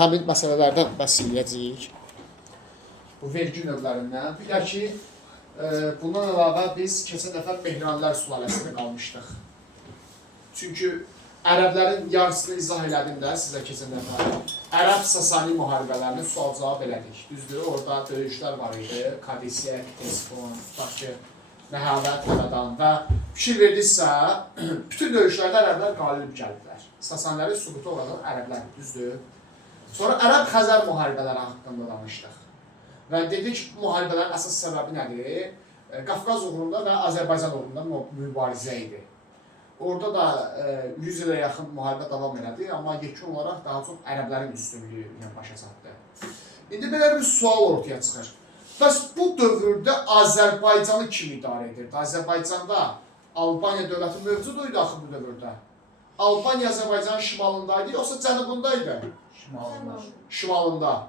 həmin məsələlərdən bəhs edəcəyik. Bu vergi növlərindən. Bir də ki, bundan əlavə biz keçən dəfə Mehranilər sülaləsində qalmışdıq. Çünki ərəblərin yarısını izah elədim də sizə keçən dəfə. Ərəb-Sasani müharibələrini sual-cavab elədik. Düzdür, orada döyüşlər var idi. Kadisiya, Tesfon, tutaq ki, Məhavət, Həmədan və fikir verdiksə, bütün döyüşlərdə ərəblər qalib gəliblər. Sasaniləri sübuta olan ərəblər, düzdür. Sonra Ərəb-Xəzər müharibələri haqqında danışdıq. Və dedik, müharibələrin əsas səbəbi nədir? Qafqaz uğrunda və Azərbaycan uğrunda mübarizə idi. Orada da 100 ilə yaxın müharibə davam elədi, amma yekun olaraq daha çox ərəblərin üstünlüyü ilə başa çatdı. İndi belə bir sual ortaya çıxır. Bəs bu dövrdə Azərbaycanı kim idarə edirdi? Azərbaycanda Albaniya dövləti mövcud idi axı bu dövrdə. Albaniya Azərbaycanın şimalındaydı, yoxsa cənubundaydı? Şimalında.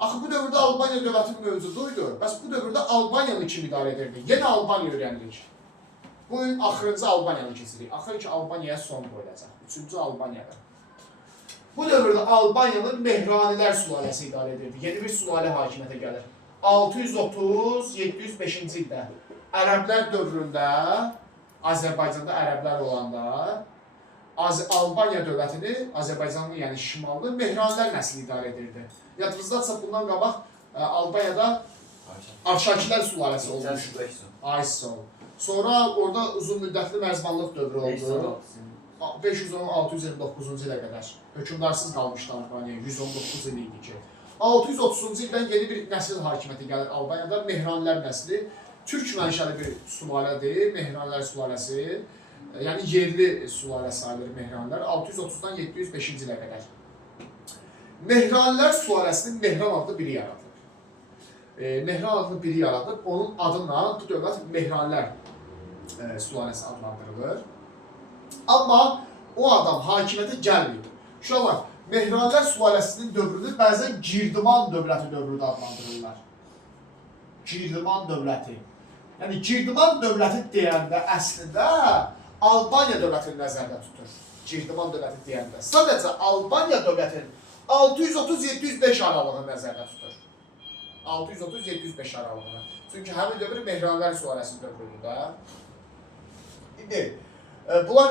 Axı bu dövrdə Albaniya dövləti mövcuduydu. Bəs bu dövrdə Albaniyanı kim idarə edirdi? Yenə Albaniya öyrəndik. Bu gün axırıncı Albaniyanı keçirik. Axır ki, Albaniyaya son qoyulacaq. Üçüncü Albaniyada. Bu dövrdə Albaniyanı Mehranilər sülaləsi idarə edirdi. Yeni bir sülalə hakimiyyətə gəlir. 630-705-ci ildə Ərəblər dövründə, Azərbaycanda ərəblər olanda, Albaniya dövlətini, Azərbaycanın yəni şimalını Mehranilər nəsli idarə edirdi. Yadınızdadsa bundan qabaq Albaniyada Arşakilər sülaləsi olmuşdu. Ayson. Sonra orada uzun müddətli mərzbanlıq dövrü oldu. 510-629-cu ilə qədər hökmdarsız qalmışdı Albaniya, 119 il idi ki. 630-cu ildən yeni bir nəsil hakimiyyəti gəlir Albaniyada, Mehranilər nəsli. Türk mənşəli bir sülalədir, Mehranilər sülaləsi. Yəni yerli sülalə sayılır Mehranilər, 630-dan 705-ci ilə qədər. Mehranilər sülaləsinin Mehran adlı biri yaradılır. Mehran adlı biri yaradılır, onun adına bu dövlət Mehranilər sülaləsi adlandırılır. Amma o adam hakimiyyətə gəlməyib. Uşaqlar, Mehranilər sülaləsinin dövrünü bəzən Girdiman dövləti dövrü də adlandırırlar. Girdiman dövləti. Yəni Girdiman dövləti deyəndə əslində Albaniya dövlətini nəzərdə tutur. Girdiman dövləti deyəndə. Sadəcə Albaniya dövlətinin 630-705 aralığını nəzərdə tutur. 630-705 aralığını. Çünki həmin dövr Mehranilər sülaləsi dövrüdür də. İndi, bunlar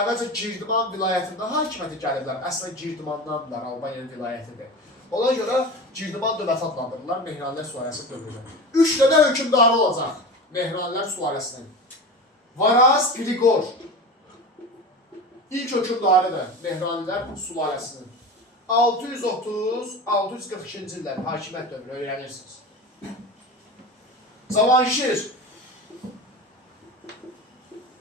əvvəlcə Girdiman vilayətində hakimiyyətə gəliblər. Əslən Girdimandandır, Albaniyanın vilayətidir. Ona görə Girdiman dövləti adlandırırlar Mehranilər sülaləsi dövrüdür. 3 dənə hökmdarı olacaq Mehranilər sülaləsinin. Varaz Grigor. İlk hökmdarıdır Mehranilər sülaləsinin. 630-642-ci illər hakimiyyət dövrü öyrənirsiniz. Cavanşir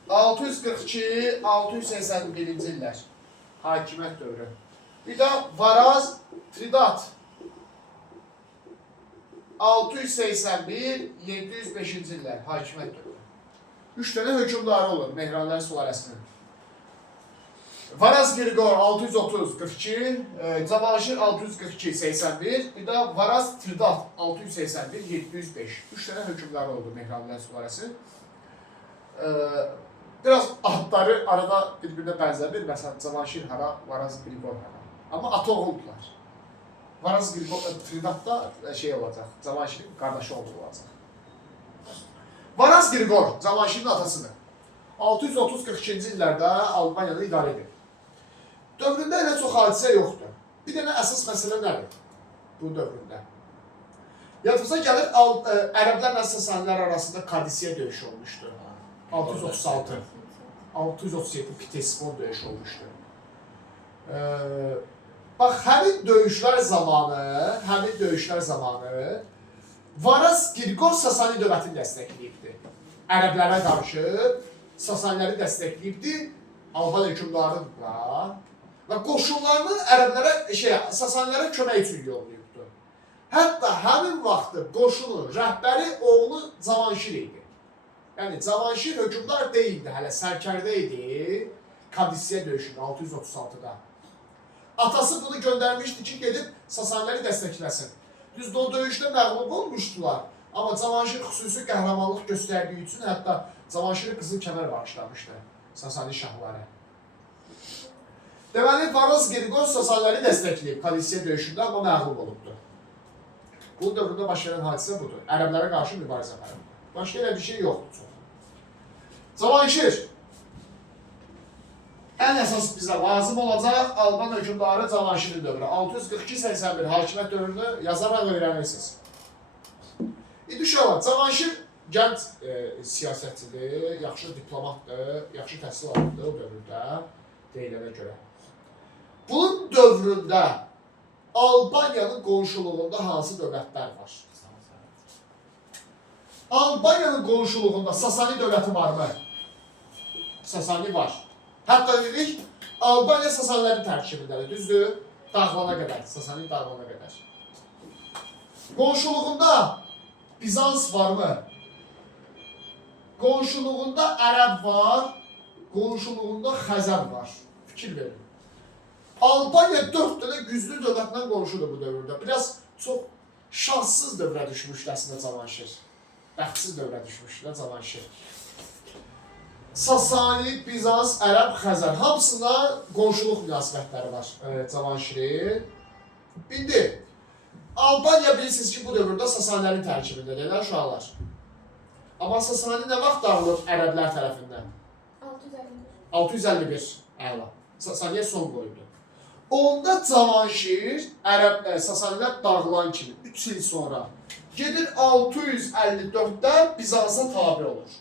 642-681-ci illər hakimiyyət dövrü. Bir də Varaz Tridat 681-705-ci illər hakimiyyət dövrü. 3 dənə hökmdarı olur Mehranilər sülaləsinin. Varaz Grigor 630-42, Cavanşir 642-81, bir də Varaz Tridat 681-705. 3 dənə hökmdarı oldu Mehranilər sülaləsi. Biraz adları arada bir-birinə bənzədir. Məsələn, Cavanşir hara, Varaz Grigor hara. Amma ata oğuldular. Varaz Grigor Tridat da şey olacaq, Cavanşirin qardaşı olacaq. Varaz Grigor, Cavanşirin atasıdır. 630-42-ci illərdə Albaniyanı idarə edir. Dövründə elə çox hadisə yoxdur. Bir dənə əsas məsələ nədir bu dövründə? Yadımıza gəlir, ərəblərlə Sasanilər arasında Kadisiya döyüşü olmuşdu. 636, 637 Pitespor döyüşü olmuşdu. Bax, həmin döyüşlər zamanı Varaz Grigor Sasani dövlətini dəstəkləyibdi. Ərəblərə qarşı Sasaniləri dəstəkləyibdi, Albaniya hökmdarıdırlar. Və qoşunlarını ərəblərə, Sasanilərə kömək üçün yollayıbdı. Hətta həmin vaxtı qoşunun rəhbəri oğlu Cavanşir idi. Yəni Cavanşir hökmdar deyildi, hələ sərkərdə idi Kadisiya döyüşündə 636-da. Atası bunu göndərmişdi ki, gedib Sasaniləri dəstəkləsin. Düzdür, o döyüşdə məğlub olmuşdular. Amma Cavanşir xüsusi qəhrəmanlıq göstərdiyi üçün hətta Cavanşirə qızıl kəmər bağışlamışdı Sasani şahları. Deməli, Varoz Grigor Sasaniləri dəstəkləyib Kalisiya döyüşündə, amma məğlub olubdur. Bu dövründə baş verən hadisə budur. Ərəblərə qarşı mübarizə aparıb. Başqa elə bir şey yoxdur çox. Cavanşir. Ən əsas bizə lazım olacaq Alban hökmdarı Cavanşirin dövrü. 642-81 hakimiyyət dövrünü yazaraq öyrənirsiniz. Uşaqlar, Cavanşir gənc siyasətçidir, yaxşı diplomatdır, yaxşı təhsil alındı o dövrdə deyilənə görə. Bunun dövründə Albaniyanın qonşuluğunda hansı dövlətlər var? Albaniyanın qonşuluğunda Sasani dövləti varmı? Sasani var. Hətta dedik, Albaniya Sasanilərin tərkibindədir, düzdür? Dağlana qədər, Sasani dağlana qədər. Qonşuluğunda Bizans varmı? Qonşuluğunda Ərəb var, qonşuluğunda Xəzər var. Fikir verin. Albaniya 4 dənə güclü dövlətlə qonşudur bu dövrdə. Biraz çox şanssız dövrə düşmüşdür əslində Cavanşir. Bəxtsiz dövrə düşmüşdür Cavanşir. Sasani, Bizans, Ərəb, Xəzər hamısında qonşuluq münasibətləri var Cavanşirin. İndi Albaniya bilirsiniz ki, bu dövrdə Sasanilərin tərkibindədir, elə uşaqlar. Amma Sasani nə vaxt dağılır Ərəblər tərəfindən? 651. Əla. Sasaniyə son qoydu. Onda Cavanşir Sasanilər dağılan kimi 3 il sonra gedir 654-də Bizansa tabi olur.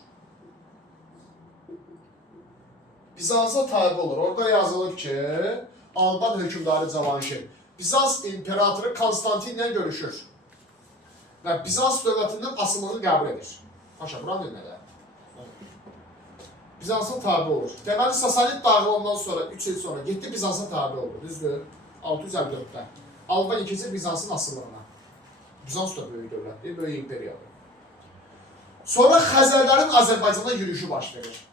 Bizansa tabi olur. Orada yazılır ki, Alban hökmdarı Cavanşir Bizans imperatoru Konstantin ilə görüşür və Bizans dövlətindən asılılığını qəbul edir. Paşa, buran dinlədə. Bizansa tabi olur. Deməli, Sasani dağılandan sonra, 3 il sonra getdi Bizansa tabi oldu, düzdür? 654-də. Albaniya keçir Bizansın asıllığına. Bizans da böyük dövlətdir, böyük imperiyadır. Sonra Xəzərlərin Azərbaycanda yürüyüşü baş verir.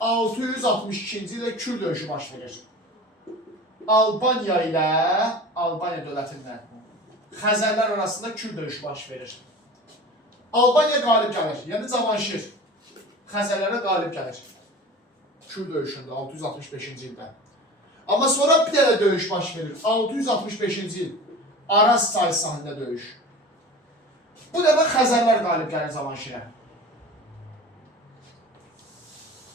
662-ci ildə Kür döyüşü baş verir. Albaniya ilə, Albaniya dövlətindən Xəzərlər arasında Kür döyüşü baş verir. Albaniya qalib gəlir, yəni Cavanşir Xəzərlərə qalib gəlir. Kür döyüşündə 665-ci ildə. Amma sonra bir dənə döyüş baş verir. 665-ci il Araz çayı sahilində döyüş. Bu dəfə Xəzərlər qalib gəlir Cavanşirə.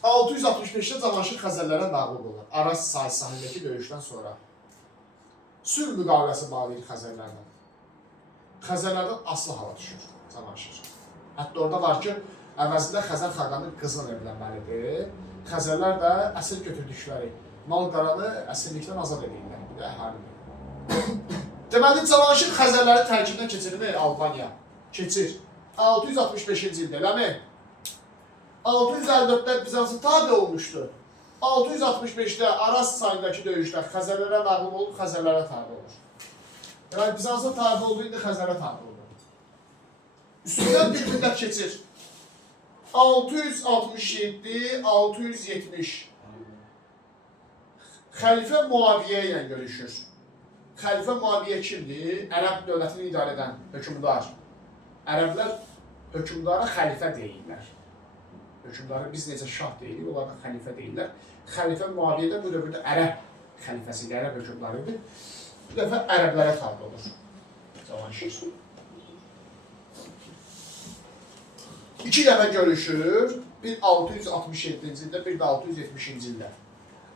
665-də Cavanşir Xəzərlərə məğlub olur. Araz çayı sahilindəki döyüşdən sonra. Sülh müqaviləsi bağlayır Xəzərlərlə. Xəzərlərdən asılı hala düşür Cavanşir. Hətta orada var ki, əvəzində Xəzər xaqanın qızını evlənməlidir. Xəzərlər də əsir götürdükləri mal-qaranı əsirlikdən azad edirlər. Bir də əhalini. Deməli, Cavanşir Xəzərləri tərkibinə keçirmi Albaniya? Keçir. 665-ci ildə, eləmi? 654-də Bizansa tabi olmuşdu. 665-də Araz çayındakı döyüşdə Xəzərlərə məğlub olub, Xəzərlərə tabi olur. Yəni, Bizansa tabi oldu, indi Xəzərə tabi oldu. Üstündən bir müddət keçir. 667, 670. Xəlifə Muaviyyə ilə görüşür. Xəlifə Muaviyyə kimdir? Ərəb dövlətini idarə edən hökmdar. Ərəblər hökmdara xəlifə deyirlər. Hökmdarı biz necə şah deyirik, onlar da xəlifə deyirlər. Xəlifə Muaviyyə də bu dövrdə Ərəb xəlifəsidir, Ərəb hökmdarıdır. Bu dəfə ərəblərə tabi olur Cavanşir. 2 dəfə görüşür, bir 667-ci ildə, bir də 670-ci ildə.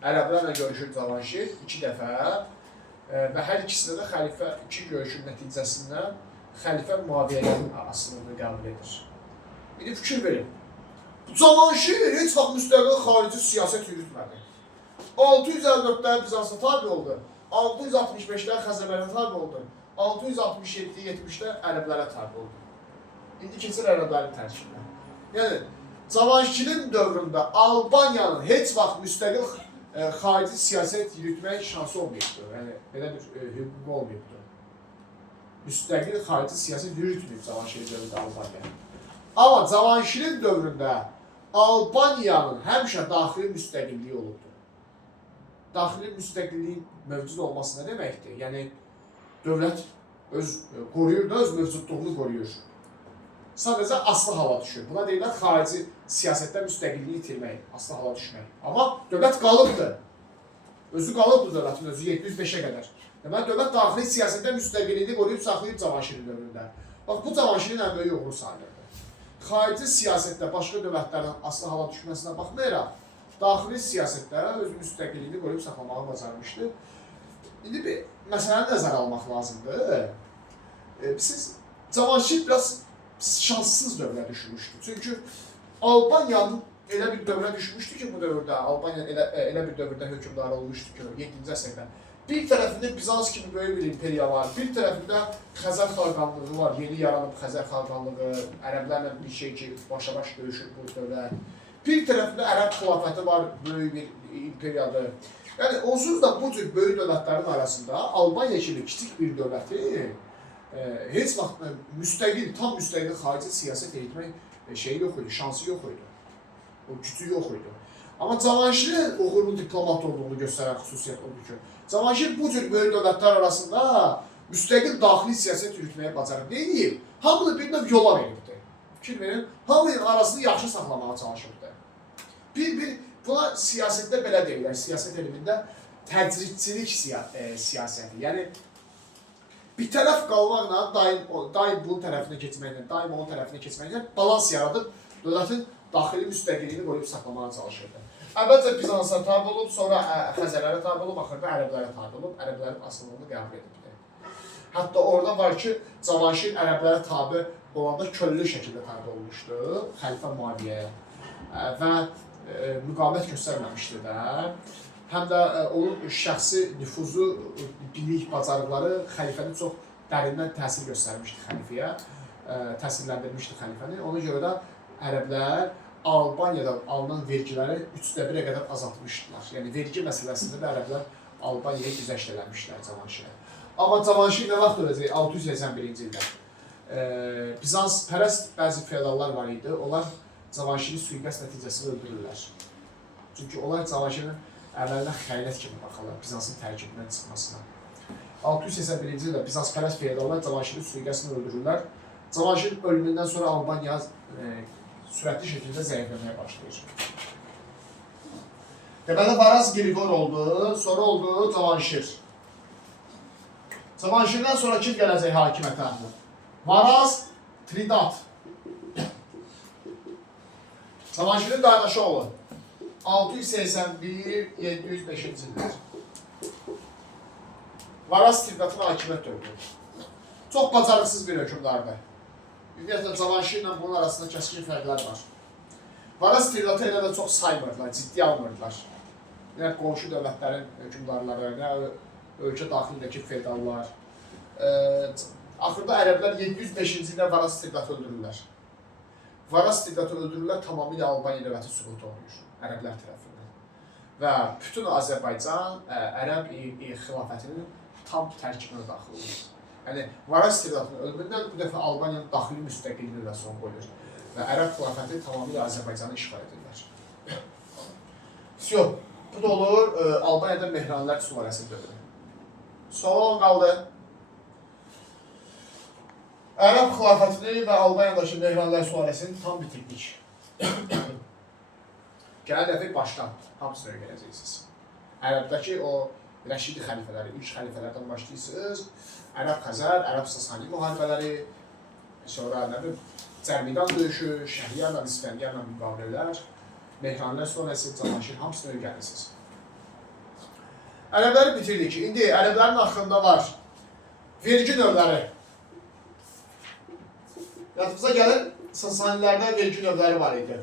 Ərəblərlə görüşür Cavanşir 2 dəfə və hər ikisində də xəlifə 2 görüşün nəticəsində xəlifə Muaviyyənin asılılığını qəbul edir. Bir də fikir verin. Cavanşir heç vaxt müstəqil xarici siyasət yürütmədi. 654-də Bizansa tabi oldu, 665-də Xəzərlərə tabi oldu, 667-70-də ərəblərə tabi oldu. İndi keçir ərəblərin tərkibinə. Yəni, Cavanşirin dövründə Albaniyanın heç vaxt müstəqil xarici siyasət yürütmək şansı olmayıbdır. Yəni, belə bir hüquq olmayıbdır. Müstəqil xarici siyasət yürütməyib Cavanşirin dövründə Albaniya. Amma Cavanşirin dövründə Albaniyanın həmişə daxili müstəqilliyi olubdur. Daxili müstəqilliyin mövcud olması nə deməkdir? Yəni, dövlət qoruyur da öz mövcudluğunu qoruyur. Sadəcə asılı hala düşür. Buna deyirlər xarici siyasətdə müstəqilliyi itirmək, asılı hala düşmək. Amma dövlət qalıbdır. Özü qalıb bu dövlətin özü 705-ə qədər. Deməli, dövlət daxili siyasətdə müstəqilliyi qoruyub saxlayıb Cavanşirin dövründə. Bax, bu Cavanşirin ən böyük uğuru sayılırdı. Xarici siyasətdə başqa dövlətlərdən asılı hala düşməsinə baxmayaraq, daxili siyasətdə öz müstəqilliyini qoruyub saxlamağı bacarmışdı. İndi bir məsələni nəzərə almaq lazımdır. Siz Cavanşir biraz şanssız dövrə düşmüşdü. Çünki Albaniyanın elə bir dövrə düşmüşdü ki, bu dövrdə Albaniya elə bir dövrdə hökmdarı olmuşdu ki, 7-ci əsrdə. Bir tərəfində Bizans kimi böyük bir imperiya var, bir tərəfində Xəzər xalqanlığı var, yeni yaranıb Xəzər xalqanlığı, ərəblərlə bir şey ki, başa-baş döyüşür bu dövlət. Bir tərəfində ərəb xilafəti var, böyük bir imperiyadır. Yəni, onsuz da bu cür böyük dövlətlərin arasında Albaniya kimi kiçik bir dövləti heç vaxt müstəqil, tam müstəqil xarici siyasət eğitmək şeyi yox idi, şansı yox idi. O gücü yox idi. Amma Cavanşirin uğurlu diplomat olduğunu göstərən xüsusiyyət odur ki, Cavanşir bu cür böyük dövlətlər arasında müstəqil daxili siyasət yürütməyə bacarıb. Ne deyib? Hamını bir növ yola verirdi. Fikir verin, hamının arasını yaxşı saxlamağa çalışırdı. Buna siyasətdə belə deyirlər, siyasət elmində təcridçilik siyasəti. Yəni, bir tərəf qalmaqla, daim bunun tərəfinə keçməklə, daim onun tərəfinə keçməklə balans yaradıb dövlətin daxili müstəqilliyini qoruyub saxlamağa çalışırdı. Əvvəlcə Bizansa tabi olub, sonra Xəzərlərə tabi olub, axırda ərəblərə tabi olub, ərəblərin asılılığını qəbul edibdir. Hətta orada var ki, Cavanşir ərəblərə tabi olanda köllü şəkildə tabi olmuşdu, xəlifə Muaviyyəyə və müqavimət göstərməmişdi də. Həm də onun şəxsi nüfuzu, bilik, bacarıqları xəlifəni çox dərindən təsir göstərmişdi xəlifəyə, təsirləndirmişdi xəlifəni. Ona görə də ərəblər Albaniyadan alınan vergiləri 3/1-ə qədər azaltmışdılar. Yəni, vergi məsələsində də ərəblər Albaniyaya güzəşt eləmişdilər Cavanşirə. Amma Cavanşir nə vaxt öləcək? 681-ci ildə. Bizans pərəst bəzi feodallar var idi. Onlar Cavanşiri suiqəst nəticəsində öldürürlər. Çünki onlar Cavanşirin əvvəldən xəyanət kimi baxırlar Bizansın tərkibindən çıxmasına. 681-ci ildə Bizans pərəst feodallar Cavanşirin suiqəstini öldürürlər. Cavanşir ölümündən sonra Albaniya sürətli şəkildə zəifləməyə başlayır. Deməli, Varaz Grigor oldu, sonra oldu Cavanşir. Cavanşirdən sonra kim gələcək hakimiyyətə? Varaz Tridat. Cavanşirin qardaşı oğlu. 681-705-ci ildir. Varaz Tridatın hakimiyyət dövrü. Çox bacarıqsız bir hökümdardır. Ümumiyyətlə, Cavanşirlə bunun arasında kəskin fərqlər var. Varaz Tridatı elə də çox saymırdılar, ciddi almırdılar. Nə qonşu dövlətlərin hökümdarları, nə ölkə daxilindəki feodallar. Axırda ərəblər 705-ci ildə Varaz Tridatı öldürürlər. Varaz Tridatı öldürürlər, tamamilə Albaniya dövləti süqut olunur ərəblər tərəfindən. Və bütün Azərbaycan ərəb xilafətinin tam tərkibinə daxil olur. Yəni, Varaz Tridatının ölümündən bu dəfə Albaniyanın daxili müstəqilliyinə də son qoyulur və ərəb xilafəti tamamilə Azərbaycanı işğal edirlər. Bu da olur Albaniyada Mehranilər sülaləsi dövrü. Son qaldı. Ərəb xilafətini və Albaniyadakı Mehranilər sülaləsini tam bitirdik. Gələn dəfə başdan hamısına gələcəksiniz. Ərəbdəki o Rəşidi xəlifələri, 3 xəlifələrdən başlayırsınız. Ərəb Xəzər, Ərəb Sasani müharibələri, sonra Cərmidan döyüşü, Şəhriyarla, İsfəndiyarla müqavilələr, Mehranilər sonrası Cavanşir hamısını öyrənirsiniz. Ərəbləri bitirdik. İndi ərəblərin haqqında var vergi növləri. Yadımıza gəlin, Sasanilərdə vergi növləri var idi.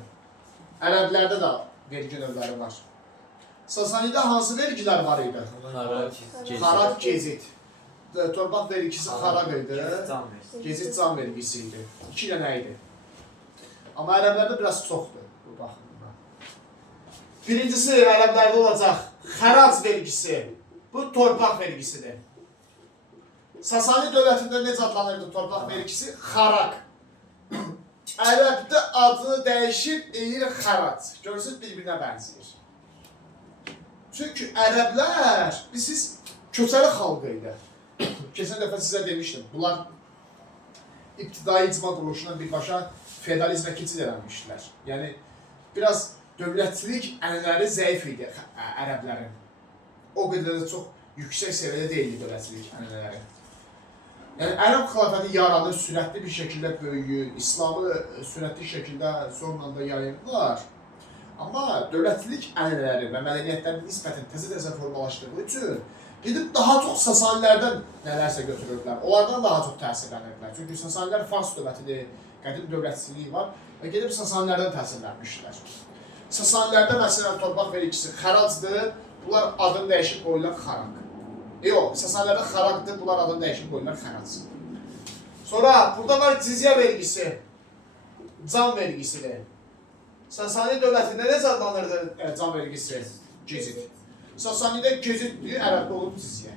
Ərəblərdə də vergi növləri var. Sasanidə hansı vergilər var idi? Xarab, gezit. Torpaq vergisi xarab idi. Gezit can vergisi idi. 2 dənə idi. Amma ərəblərdə biraz çoxdur bu baxımdan. Birincisi ərəblərdə olacaq xərac vergisi. Bu torpaq vergisidir. Sasani dövlətində necə adlanırdı torpaq vergisi? Xaraq. Ərəbdə adını dəyişib deyir xərac. Görürsünüz, bir-birinə bənzəyir. Çünki ərəblər, siz köçəri xalqı idi. Keçən dəfə sizə demişdim, bunlar ibtidai icma quruluşundan birbaşa feodalizmə keçid eləmişdilər. Yəni, biraz dövlətçilik ənənələri zəif idi ərəblərin. o qədər də çox yüksək səviyyədə deyildi dövlətçilik ənənələri. Yəni Ərəb xilafəti yaranır, sürətli bir şəkildə böyüyür, İslamı sürətli şəkildə sonla da yayırdılar. Amma dövlətçilik ənənələri və mədəniyyətlərin nisbətən təzə formalaşdığı üçün gedib daha çox Sasanilərdən nələrsə götürürdülər. Onlardan daha çox təsirlənirdilər. Çünki Sasanilər Fars dövlətidir, qədim dövlətçiliyi var və gedib Sasanilərdən təsirlənmişdilər. Sasanilərdə məsələn torpaq vergisi xəracdır, bunlar adını dəyişib qoyurlar xaraq. Yox, Sasanilərdə xaraqdır, bunlar adını dəyişib qoyurlar xərac. Sonra burada var cizyə vergisi, can vergisidir. Sasani dövlətində necə adlanırdı can vergisi? Gecid. Sasanidə geciddir, Ərəbdə olub cizyə.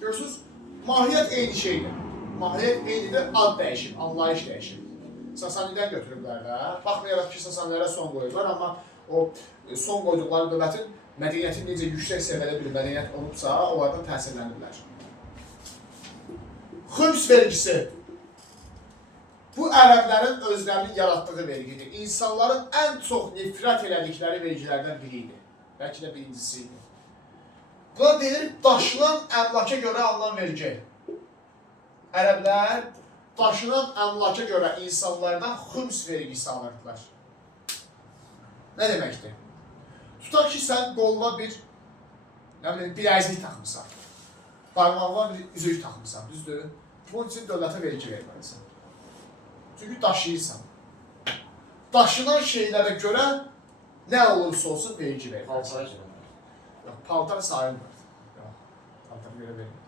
Görürsünüz, mahiyyət eyni şeydir. Mahiyyət eynidir, ad dəyişib, anlayış dəyişib. Sasanidən götürüblər də. Baxmayaraq ki, Sasanilərə son qoyurlar, amma o son qoyduqları dövlətin mədəniyyətin necə yüksək səviyyədə bir mədəniyyət olubsa, onlardan təsirlənirlər. Xüms vergisi. Bu ərəblərin özlərinin yaratdığı vergidir. İnsanların ən çox nifrət elədikləri vergilərdən biriydi. Bəlkə də birincisi idi. Buna deyilir, daşınan əmlaka görə alınan vergi. Ərəblər daşınan əmlaka görə insanlardan xüms vergisi alırdılar. Nə deməkdir? Tutaq ki, sən qoluna bir əzlik taxmısan. Barmağına bir üzük taxmısan, düzdür? Bunun üçün dövlətə vergi verməlisən. Çünki daşıyırsan. Daşınan şeylərə görə nə olursa olsun vergi verməlisən. Paltar sayılmır. Paltar görə vermir.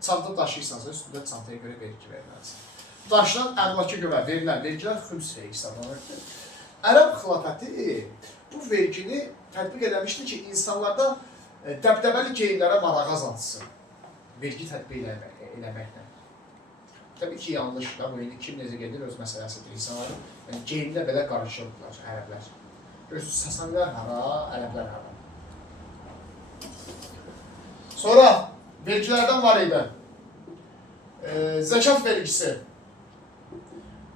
Çanta daşıyırsansa, üstündə çantaya görə vergi verməlisən. Daşınan əmlaka görə verilən vergilər xüms vergisi adlanır. Ərəb xilafəti bu vergini tətbiq eləmişdi ki, insanlarda dəbdəbəli geyimlərə marağı azaltsın. Vergi tətbiq eləməklə. Təbii ki, yanlışdır. Bu indi kim necə gedir öz məsələsidir. İnsanlar geyimdə belə qarışırdılar ərəblər. Görürsünüz, Sasanilər hara, ərəblər hara. Sonra vergilərdən var idi. Zəkat vergisi.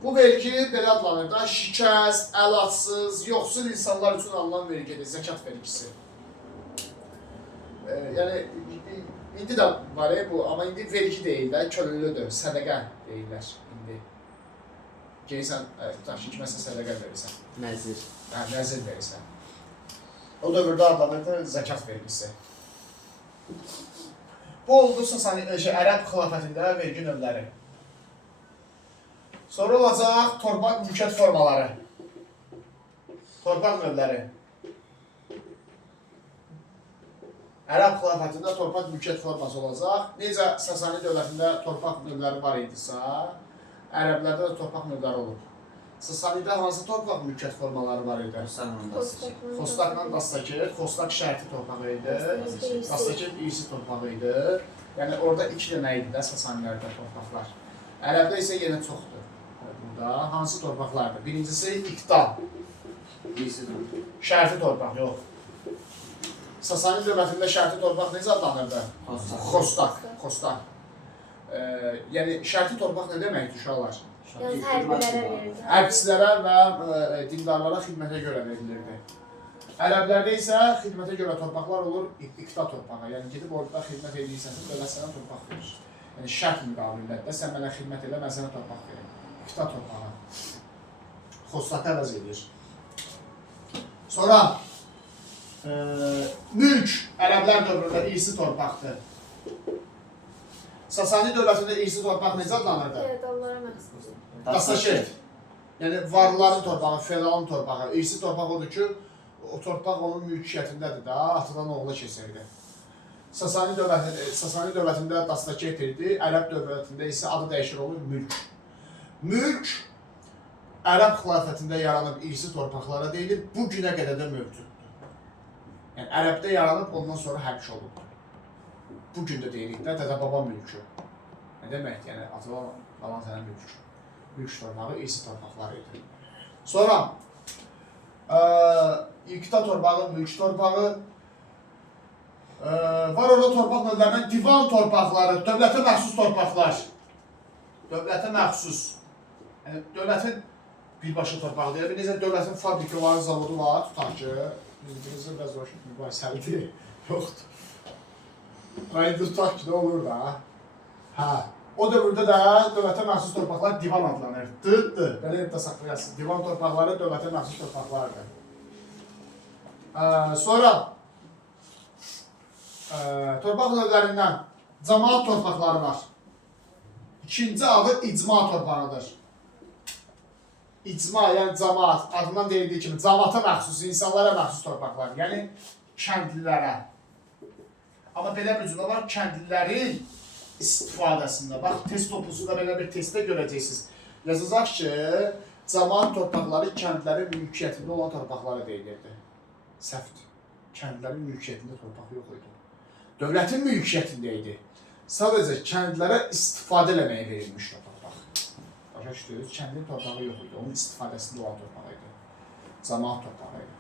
Bu vergi belə adlanır da, şikəst, əlacsız, yoxsul insanlar üçün alınan vergidir, zəkat vergisi. Yəni, indi də var bu, amma indi vergi deyil də, könüllüdür, sədəqə deyirlər indi. Gelirsən, tutaq ki, kiməsə sədəqə verirsən. Nəzir. Nəzir verirsən. O dövrdə adlanırdı zəkat vergisi. Bu oldu Ərəb xilafətində vergi növləri. Sonra olacaq torpaq mülkiyyət formaları. Torpaq növləri. Ərəb xilafətində torpaq mülkiyyət forması olacaq. Necə Sasani dövlətində torpaq növləri var idisə, Ərəblərdə də torpaq növləri olub. Sasanidə hansı torpaq mülkiyyət formaları var idi? Xostakla Dastakert, Xostak şərti torpağı idi, Dastakert irsi torpağı idi. Yəni orada iki dənə idi də Sasanilərdə torpaqlar. Ərəbdə isə yenə çoxdur. Burada hansı torpaqlardır? Birincisi İqta. Şərti torpaq, yox. Sasani dövlətində şərti torpaq necə adlanırdı? Xostak. Yəni şərti torpaq nə deməkdir uşaqlar? Hərbçilərə və dindarlara xidmətə görə verilirdi. Ərəblərdə isə xidmətə görə torpaqlar olur İqta torpağı. Yəni gedib orada xidmət edirsənsə, dövlət sənə torpaq verir. Yəni şərt müqabilində sən mənə xidmət elə, mən sənə torpaq verim. İqta torpağı. Xostakı əvəz edir. Sonra mülk Ərəblər dövründə irsi torpaqdır. Sasani dövlətində irsi torpaq necə adlanırdı? Feodallara məxsus. Dastakert. Yəni varlıların torpağı, feodalın torpağı. İrsi torpaq odur ki, o torpaq onun mülkiyyətindədir da, atadan oğula keçirdi. Sasani dövlətində Dastakert idi, Ərəb dövlətində isə adı dəyişir olur mülk. Mülk Ərəb xilafətində yaranıb irsi torpaqlara deyilir, bu günə qədər də mövcuddur. Yəni Ərəbdə yaranıb ondan sonra həbş olub. Bu gün də deyirik də, dədə-baba mülkü. Nə deməkdir? Yəni atadan qalan sənə mülk. Mülk torpağı irsi torpaqları idi. Sonra İqta torpağı, mülk torpağı var orada torpaq növlərindən divan torpaqları, dövlətə məxsus torpaqlar. Dövlətə məxsus. Yəni dövlətin birbaşa torpağı deyil. Necə dövlətin fabrikaları, zavodu var, tutaq ki, bizimizin biraz mübahisəlidir. Yoxdur. Rayı tutaq ki, nə olur da. Hə. O dövrdə də dövlətə məxsus torpaqlar divan adlanır. Belə yadda saxlayasınız. Divan torpaqları dövlətə məxsus torpaqlardır. Sonra torpaq növlərindən cəmaət torpaqları var. İkinci adı icma torpağıdır. İcma, yəni cəmaət, adından deyildiyi kimi cəmaata məxsus, insanlara məxsus torpaqlar, yəni kəndlilərə. Amma belə bir cümlə var, kəndlilərin istifadəsində. Bax, test topusunda belə bir testdə görəcəksiniz. Yazacaq ki, cəmaət torpaqları kəndlərin mülkiyyətində olan torpaqlara deyilirdi. Səhvdir. Kəndlərin mülkiyyətində torpaq yox idi. Dövlətin mülkiyyətində idi. Sadəcə kəndlərə istifadə eləməyə verilmiş torpaq. Başa düşdünüz, kəndin torpağı yox idi. Onun istifadəsində olan torpağı idi. Cəmaət torpağı idi.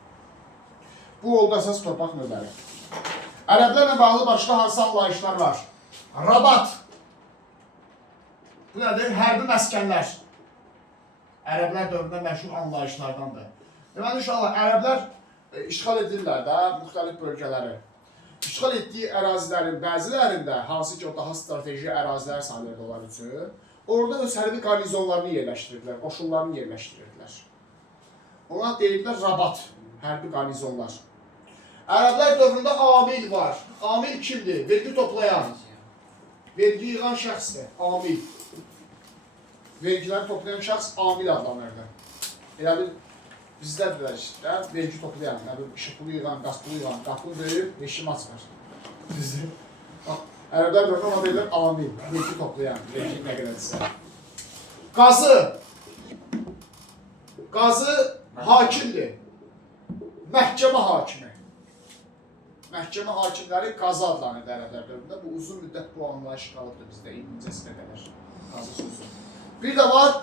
Bu oldu əsas torpaq növləri. Ərəblərlə bağlı başqa hansı anlayışlar var? Rabat. Bu nədir? Hərbi məskənlər. Ərəblər dövründə məşhur anlayışlardandır. Deməli, inşallah, ərəblər işğal edirlər də müxtəlif bölgələri. İşğal etdiyi ərazilərin bəzilərində, hansı ki, o daha strateji ərazilər sayılırdı onlar üçün, orada öz hərbi qarnizonlarını yerləşdirirdilər, qoşunlarını yerləşdirirdilər. Ona deyirlər Rabat, hərbi qarnizonlar. Ərəblər dövründə amil var. Amil kimdir? Vergi toplayan. Vergi yığan şəxsdir. Amil. Vergiləri toplayan şəxs amil adlanırdı. Elə bir bizdə də vergi toplayan, işıq pulu yığan, qaz pulu yığan, qapını böyüyüb, eşim açmır. Bizdə. Ərəblər dövründə ona deyirlər amil, vergi toplayan, vergi nə qədərdirsə. Qazı. Qazı hakimdir. Məhkəmə hakimi. Məhkəmə hakimləri qazı adlanırdı ərəblər dövründə. Bu uzun müddət bu anlayış qalıbdır bizdə, 20-ci əsrə qədər. Qazı sözü. Bir də var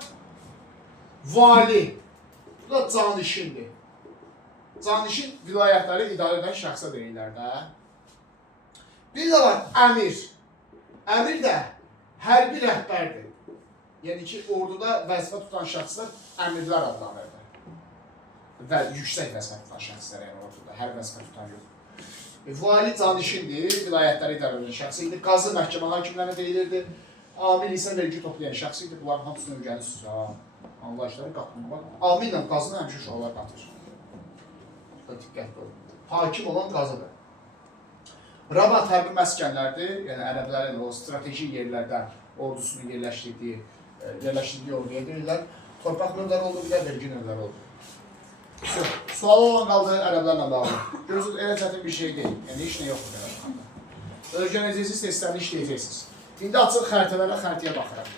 vali. Bu da canişindir. Canişin vilayətləri idarə edən şəxsə deyirlər də. Bir də var əmir. Əmir də hərbi rəhbərdir. Yəni ki, orduda vəzifə tutan şəxslər əmirlər adlanırdı. Və yüksək vəzifə tutan şəxslər yəni orduda, hər vəzifə tutan yox. Vali canişindir, vilayətləri idarə edən şəxs idi. Qazı məhkəmə hakimlərinə deyilirdi. Amil isə vergi toplayan şəxs idi. Bunların hamısını öyrənirsiniz. Anlayışları qatmaq. Amil ilə qazını həmişə uşaqlar qatır. Diqqətli olun. Hakim olan qazıdır. Rabat hərbi məskənlərdir. Yəni ərəblərin o strateji yerlərdə ordusunu yerləşdirdiyi orduya deyirlər. Torpaq növləri oldu, bir də vergi növləri oldu. Sualı olan qaldı ərəblərlə bağlı. Görürsünüz, elə çətin bir şey deyil. Yəni, heç nə yoxdur ərəblərdə. Öyrənəcəksiniz, testlərini işləyəcəksiniz. İndi açıq xəritələrə, xəritəyə baxıraq.